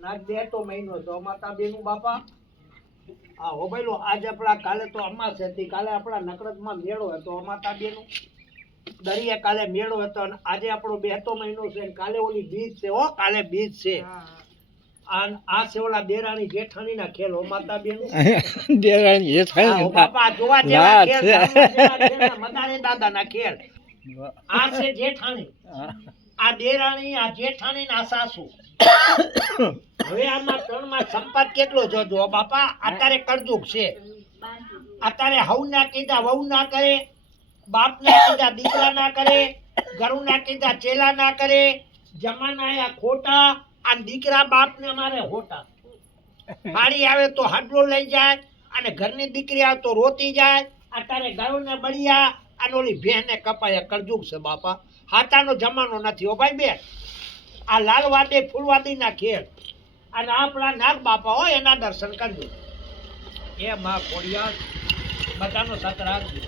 નાગ બેઠો મહિનો તો માતા બેનું બાપા આ હોબેલો આજ આપણા કાલે તો અમાસ હતી કાલે આપણા નકરતમાં મેળો હતો માતા બેનું દરિયા કાલે મેળો હતો અને આજે આપણો બેઠો મહિનો છે અને કાલે ઓલી બીજ છે હો કાલે બીજ છે અને આ છે ઓલા દેરાણી જેઠાણી ના ખેલ હો માતા બેનું દેરાણી જેઠાણી બાપા જોવા જેવા ખેલ મદારી દાદા ના ખેલ આ છે જેઠાણી આ દેરાણી આ જેઠાણી ના સાસુ હવે આમાં ત્રણમાં સંપત કેટલો જોજો બાપા અત્યારે કળજુગ છે અત્યારે હવ ના કીધા વહુ ના કરે બાપ ના કીધા દીકરા ના કરે ગરુ ના કીધા ચેલા ના કરે જમાના આ ખોટા અને દીકરા બાપ ને મારે હોટા હાડી આવે તો હાડલો લઈ જાય અને ઘરની દીકરી આવે તો રોતી જાય અત્યારે ગરુ ને બળિયા અને ઓલી ભેહ ને કપાયા કળજુગ છે બાપા હાથાનો જમાનો નથી હો ભાઈ બે આ લાલવાદે ફૂલવાદી ના ખેલ અને આપણા નાગ બાપા હોય એના દર્શન કરજો એ માં ખોડિયાર બધાનો સત રાખજો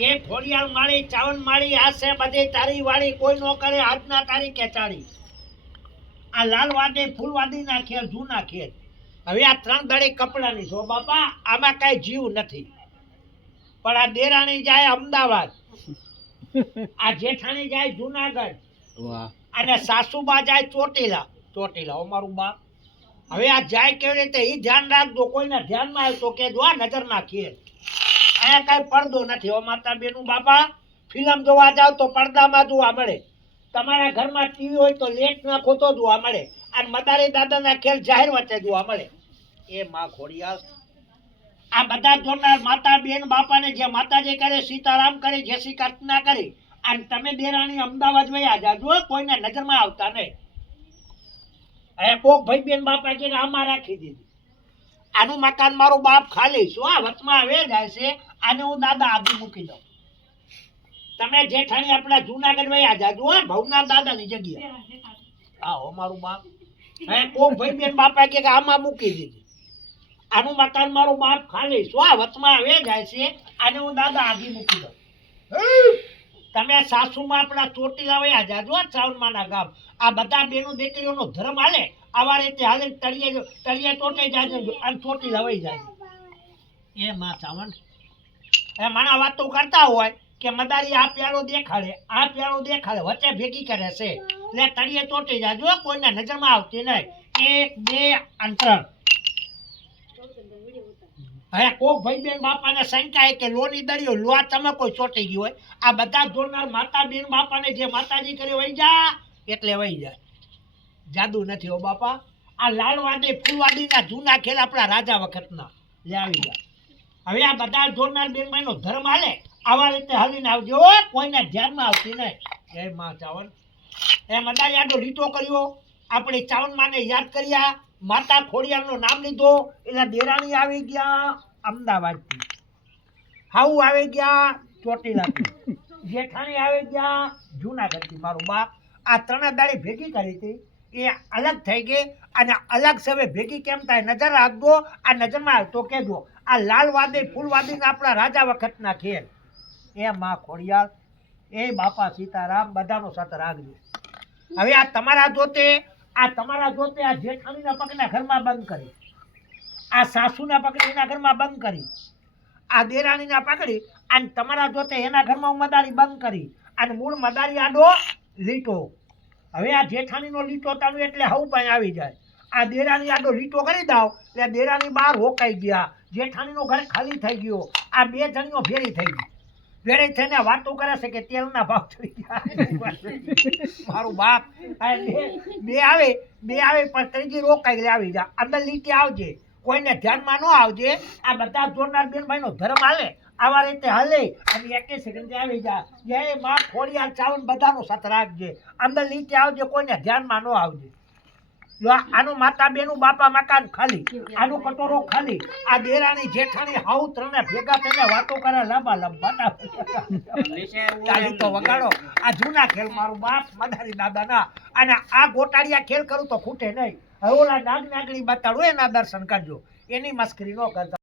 એ ખોડિયાર માળી ચાવન માળી આસે બધે તારી વાળી કોઈ નો કરે આજના તારીખે ચાળી આ લાલવાદે ફૂલવાદી ના ખેલ જૂના ખેલ હવે આ ત્રણ દડે કપડાની છો બાપા આમાં કઈ જીવ નથી પણ આ દેરાણી જાય અમદાવાદ આ જેઠાણી જાય જુનાગઢ અને સાસુબા જાય ચોટીલા ચોટીલા અમારું બા હવે આ જાય કેવી રીતે એ ધ્યાન રાખજો કોઈને ધ્યાનમાં આવે તો કેજો આ નજર નાખીએ અહીંયા કઈ પડદો નથી હો માતા બેનું બાપા ફિલ્મ જોવા જાવ તો પડદામાં જોવા મળે તમારા ઘરમાં ટીવી હોય તો લેટ નાખો તો જોવા મળે અને મદારી દાદાના ખેલ જાહેર વચ્ચે જોવા મળે એ માં ખોડિયાર આ બધા જોનાર માતા બેન બાપાને જે માતાજી કરે સીતારામ કરે જય શ્રી કૃષ્ણ કરે અને તમે દેરાણી અમદાવાદ વયા જાજો કોઈને નજરમાં આવતા નહીં એ કોક ભાઈ બેન બાપા કે આમાં રાખી દીધી આનું મકાન મારું બાપ ખાલી શું આ વચમાં આવે જાય છે આને હું દાદા આદુ મૂકી દઉં તમે જેઠાણી આપણા જુનાગઢ વયા જાજો ભવના દાદાની જગ્યા આવો મારું બાપ હે કોક ભાઈ બેન બાપા કે આમાં મૂકી દીધી આનું મકાન મારું બાપ ખાલી શું આ વચમાં આવે જાય છે આને હું દાદા આદી મૂકી દઉં તમે સાસુમાં આપણા ચોટીલા વયા જાજો ચાવનમાના ગામ આ બધા બેનો દીકરીઓનો ધર્મ હાલે આવા રીતે હાલે તળિયે ચોટે જાય અને ચોટીલા વહી જાય એ માં ચાવન એ માણા વાતો કરતા હોય કે મદારી આ પ્યાલો દેખાડે વચ્ચે ભેગી કરે છે એટલે તળિયે ચોટી જાજો કોઈને નજરમાં આવતી નહીં 1 2 અને 3 હવે કોક ભાઈ બેન બાપાને શંકાય કે લોની દરિયો લોહા તમે કોઈ ચોટી ગયું હોય આ બધા જોનાર માતા બેન બાપાને જે માતાજી કરે વહી જા એટલે વહી જાય જાદુ નથી હો બાપા આ લાલવાદે ફૂલવાદીના જૂના ખેલ આપણા રાજા વખતના લે આવી જાય હવે આ બધા જોનાર બેન નો ધર્મ હાલે આવા રીતે હાલીને આવજો કોઈને ધ્યાનમાં આવતી નહીં જય માં ચાવન એ મદારી આડો લીટો કર્યો આપણે ચાવન માને યાદ કર્યા માતા ખોડિયારનું નામ લીધો એટલે દેરાણી આવી ગયા અમદાવાદથી હાઉ આવી ગયા ચોટીલાથી જેઠાણી આવી ગયા જુનાગઢથી મારું બાપ આ ત્રણે દાડી ભેગી કરી હતી એ અલગ થઈ ગઈ અને અલગ સવે ભેગી કેમ થાય નજર રાખજો આ નજરમાં આવે તો કહેજો આ લાલવાદી ફૂલવાદીના આપણા રાજા વખતના ખેલ એ માં ખોડિયાર એ બાપા સીતારામ બધાનો સત રાખજો હવે આ તમારા જોતે આ જેઠાણીના પગના ઘરમાં બંધ કરી આ સાસુના પકડીના ઘરમાં બંધ કરી આ દેરાણીના પકડી અને તમારા જોતે એના ઘરમાં મદારી બંધ કરી અને મૂળ મદારી આડો લીટો હવે આ જેઠાણીનો લીટો તમે એટલે હવ પણ આવી જાય આ દેરાણી આડો લીટો કરી દાવ એટલે દેરાણી બહાર રોકાઈ ગયા જેઠાણીનો ઘર ખાલી થઈ ગયો આ બે જણીઓ ભેરી થઈ ગઈ ભેળી થઈને વાતો કરે છે કે તેલના ભાવ ચડી ગયા મારું બાપ બે આવે પણ ત્રીજી રોકાઈ ગઈ આવી જા અંદર લીટી આવજે કોઈને ધ્યાનમાં ન આવજે આ બધા જોનાર બેન ભાઈ નો ધર્મ હાલે આવા રીતે હાલે અને 1 સેકન્ડ આવી જા જય માં ખોડિયાર ચાવન બધાનો સત રાખજે અંદર લીટી આવજે કોઈને ધ્યાનમાં ન આવજે આનું માતા બેનું બાપા મકાન ખાલી આનું કટોરો ખાલી આ દેરાણી જેઠાણી હાઉ ત્રણે ભેગા થઈને વાતો કરે લાંબા લાંબા તો વગાડો આ જૂના ખેલ મારું બાપ મદારી દાદાના અને આ ગોટાળિયા ખેલ કરું તો ખૂટે નહીં હવે ઓલા નાગ નાગણી બતાડો એના દર્શન કરજો એની મસ્કરી ન કરતા